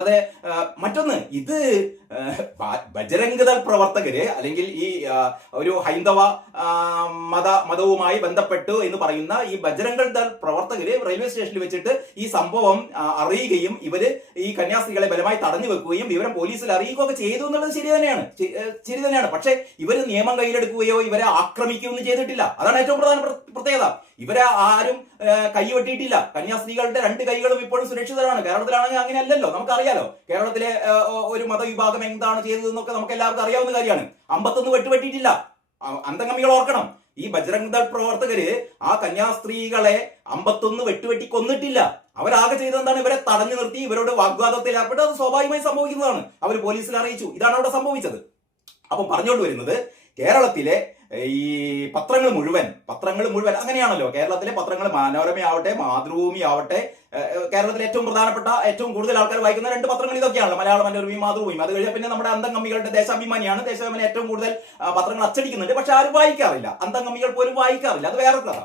അതെ മറ്റൊന്ന് ഇത് ബജരംഗദൾ പ്രവർത്തകര് അല്ലെങ്കിൽ ഈ ഒരു ഹൈന്ദവ മത മതവുമായി ബന്ധപ്പെട്ടു എന്ന് പറയുന്ന ഈ ബജരംഗ ദൾ പ്രവർത്തകര് റെയിൽവേ സ്റ്റേഷനിൽ വെച്ചിട്ട് ഈ സംഭവം അറിയുകയും ഇവർ ഈ കന്യാസ്ത്രീകളെ ബലമായി തടഞ്ഞു വെക്കുകയും വിവരം പോലീസിൽ അറിയിക്കുകയൊക്കെ ചെയ്തു എന്നുള്ളത് ശരി തന്നെയാണ്. ശരി തന്നെയാണ്. പക്ഷെ ഇവർ നിയമം കയ്യിലെടുക്കുകയോ ഇവരെ ആക്രമിക്കുകയൊന്നും ചെയ്തിട്ടില്ല. അതാണ് ഏറ്റവും പ്രധാന പ്രത്യേകത. ഇവരെ ആരും കൈവെട്ടിയിട്ടില്ല. കന്യാസ്ത്രീകളുടെ രണ്ട് കൈകളും ഇപ്പോഴും സുരക്ഷിതരാണ്. കേരളത്തിലാണെങ്കിൽ അങ്ങനെ അല്ലല്ലോ നമുക്കറിയാലോ കേരളത്തിലെ ഒരു മതവിഭാഗം എന്താണ് ചെയ്തതെന്നൊക്കെ നമുക്ക് എല്ലാവർക്കും അറിയാവുന്ന കാര്യമാണ്. അമ്പത്തൊന്ന് വെട്ടുപറ്റിയിട്ടില്ല അന്തംഗമികൾ ഓർക്കണം. ഈ ബജ്രംഗ് ദൾ പ്രവർത്തകര് ആ കന്യാസ്ത്രീകളെ അമ്പത്തൊന്ന് വെട്ടുവെട്ടി കൊന്നിട്ടില്ല. അവരാകെ ചെയ്തെന്താണ് ഇവരെ തടഞ്ഞു നിർത്തി ഇവരോട് വാഗ്വാദത്തിൽ ഏർപ്പെട്ട് അത് സ്വാഭാവികമായി സംഭവിക്കുന്നതാണ്. അവർ പോലീസിൽ അറിയിച്ചു. ഇതാണ് അവിടെ സംഭവിച്ചത്. അപ്പം പറഞ്ഞുകൊണ്ട് വരുന്നത് കേരളത്തിലെ ഈ പത്രങ്ങൾ മുഴുവൻ പത്രങ്ങൾ മുഴുവൻ അങ്ങനെയാണല്ലോ കേരളത്തിലെ പത്രങ്ങൾ മനോരമയാവട്ടെ മാതൃഭൂമി ആവട്ടെ കേരളത്തിലെ ഏറ്റവും പ്രധാനപ്പെട്ട ഏറ്റവും കൂടുതൽ ആൾക്കാർ വായിക്കുന്ന രണ്ട് പത്രങ്ങൾ ഇതൊക്കെയാണ് മലയാള മനോരമയും മാതൃഭൂമിയും. അത് കഴിഞ്ഞാൽ പിന്നെ നമ്മുടെ അന്തംഗമ്മികളുടെ ദേശാഭിമാനിയാണ്. ദേശാഭിമാനി ഏറ്റവും കൂടുതൽ പത്രങ്ങൾ അച്ചടിക്കുന്നുണ്ട് പക്ഷെ ആരും വായിക്കാറില്ല. അന്തംഗമ്മികൾ പോലും വായിക്കാറില്ല. അത് വേറെ കഥ.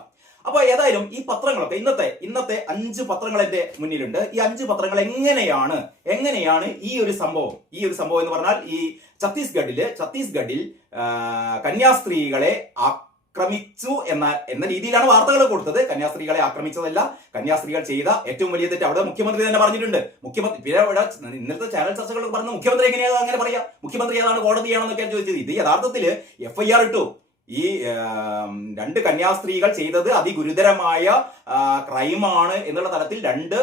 അപ്പൊ ഏതായാലും ഈ പത്രങ്ങളൊക്കെ ഇന്നത്തെ ഇന്നത്തെ അഞ്ച് പത്രങ്ങൾ എന്റെ മുന്നിലുണ്ട്. ഈ അഞ്ച് പത്രങ്ങൾ എങ്ങനെയാണ് എങ്ങനെയാണ് ഈ ഒരു സംഭവം? ഈ ഒരു സംഭവം എന്ന് പറഞ്ഞാൽ ഈ ഛത്തീസ്ഗഡിൽ ഛത്തീസ്ഗഡിൽ കന്യാസ്ത്രീകളെ ആക്രമിച്ചു എന്ന എന്ന രീതിയിലാണ് വാർത്തകൾ കൊടുത്തത്. കന്യാസ്ത്രീകളെ ആക്രമിച്ചതല്ല. കന്യാസ്ത്രീകൾ ചെയ്ത ഏറ്റവും വലിയ തെറ്റ് അവിടെ മുഖ്യമന്ത്രി തന്നെ പറഞ്ഞിട്ടുണ്ട്. മുഖ്യമന്ത്രി പിന്നെ ഇവിടെ ഇന്നത്തെ ചാനൽ ചർച്ചകൾ പറഞ്ഞ മുഖ്യമന്ത്രി എങ്ങനെയാണ് അങ്ങനെ പറയാ? മുഖ്യമന്ത്രി ഏതാണ് കോടതിയാണെന്നൊക്കെയാണ് ചോദിച്ചത്. ഇത് യഥാർത്ഥത്തിൽ എഫ് ഐ ആർ ഇട്ടു. ഈ രണ്ട് കന്യാസ്ത്രീകൾ ചെയ്തത് അതിഗുരുതരമായ ക്രൈമാണ് എന്നുള്ള തലത്തിൽ രണ്ട്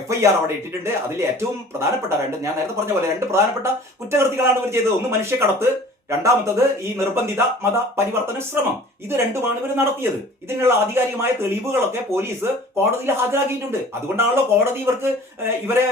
എഫ് ഐ ആർ അവിടെ ഇട്ടിട്ടുണ്ട്. അതിൽ ഏറ്റവും പ്രധാനപ്പെട്ട രണ്ട് ഞാൻ നേരത്തെ പറഞ്ഞ പോലെ രണ്ട് പ്രധാനപ്പെട്ട കുറ്റകൃത്യങ്ങളാണ് ഇവർ ചെയ്തത്. ഒന്ന് മനുഷ്യക്കടത്ത് രണ്ടാമത്തത് ഈ നിർബന്ധിത മത പരിവർത്തന ശ്രമം. ഇത് രണ്ടുമാണ് ഇവർ നടത്തിയത്. ഇതിനുള്ള ആധികാരികമായ തെളിവുകളൊക്കെ പോലീസ് കോടതിയിൽ ഹാജരാക്കിയിട്ടുണ്ട്. അതുകൊണ്ടാണല്ലോ കോടതി ഇവർക്ക് ഇവരെ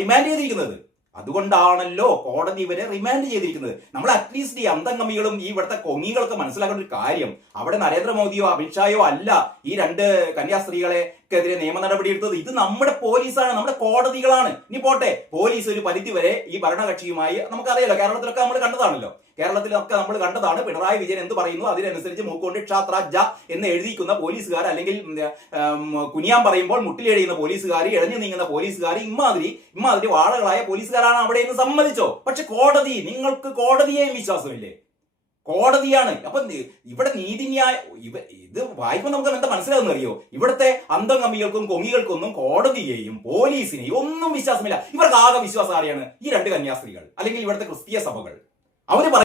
റിമാൻഡ് ചെയ്തിരിക്കുന്നത്. അതുകൊണ്ടാണല്ലോ കോടതി ഇവരെ റിമാൻഡ് ചെയ്തിരിക്കുന്നത്. നമ്മൾ അറ്റ്ലീസ്റ്റ് ഈ അന്തംഗമികളും ഈ ഇവിടുത്തെ കൊങ്ങികളൊക്കെ മനസ്സിലാക്കേണ്ട ഒരു കാര്യം. അവിടെ നരേന്ദ്രമോദിയോ അമിത്ഷായോ അല്ല ഈ രണ്ട് കന്യാസ്ത്രീകളെ ക്കെതിരെ നിയമ നടപടി എടുത്തത്. ഇത് നമ്മുടെ പോലീസാണ് നമ്മുടെ കോടതികളാണ്. ഇനി പോട്ടെ പോലീസ് ഒരു പരിധി വരെ ഈ ഭരണകക്ഷിയുമായി നമുക്കറിയാലോ കേരളത്തിലൊക്കെ നമ്മൾ കണ്ടതാണല്ലോ. കേരളത്തിലൊക്കെ നമ്മൾ കണ്ടതാണ് പിണറായി വിജയൻ എന്ത് പറയുന്നു? അതിനനുസരിച്ച് മൂക്കൊണ്ട് ക്ഷാത്രാജ എന്ന് എഴുതിക്കുന്ന പോലീസുകാർ അല്ലെങ്കിൽ കുനിയാൻ പറയുമ്പോൾ മുട്ടിലെഴുതുന്ന പോലീസുകാർ ഇഴഞ്ഞു നീങ്ങുന്ന പോലീസുകാർ ഇമാതിരി ഇമാതിരി വാഴകളായ പോലീസുകാരാണ് അവിടെ എന്ന് സമ്മതിച്ചോ? പക്ഷെ കോടതി നിങ്ങൾക്ക് കോടതിയെയും വിശ്വാസമില്ലേ? കോടതിയാണ്. അപ്പൊ ഇവിടെ നീതിന്യായ ഇവ ഇത് വായിക്കുമ്പോൾ നമുക്ക് എന്താ മനസ്സിലാകുന്ന അറിയോ? ഇവിടുത്തെ അന്തംഗമികൾക്കും കൊങ്ങികൾക്കൊന്നും കോടതിയെയും പോലീസിനെയും ഒന്നും വിശ്വാസമില്ല. ഇവർക്ക് ആകെ വിശ്വാസം ആരെയാണ് ഈ രണ്ട് കന്യാസ്ത്രീകൾ അല്ലെങ്കിൽ ഇവിടുത്തെ ക്രിസ്തീയ സഭകൾ. അവർ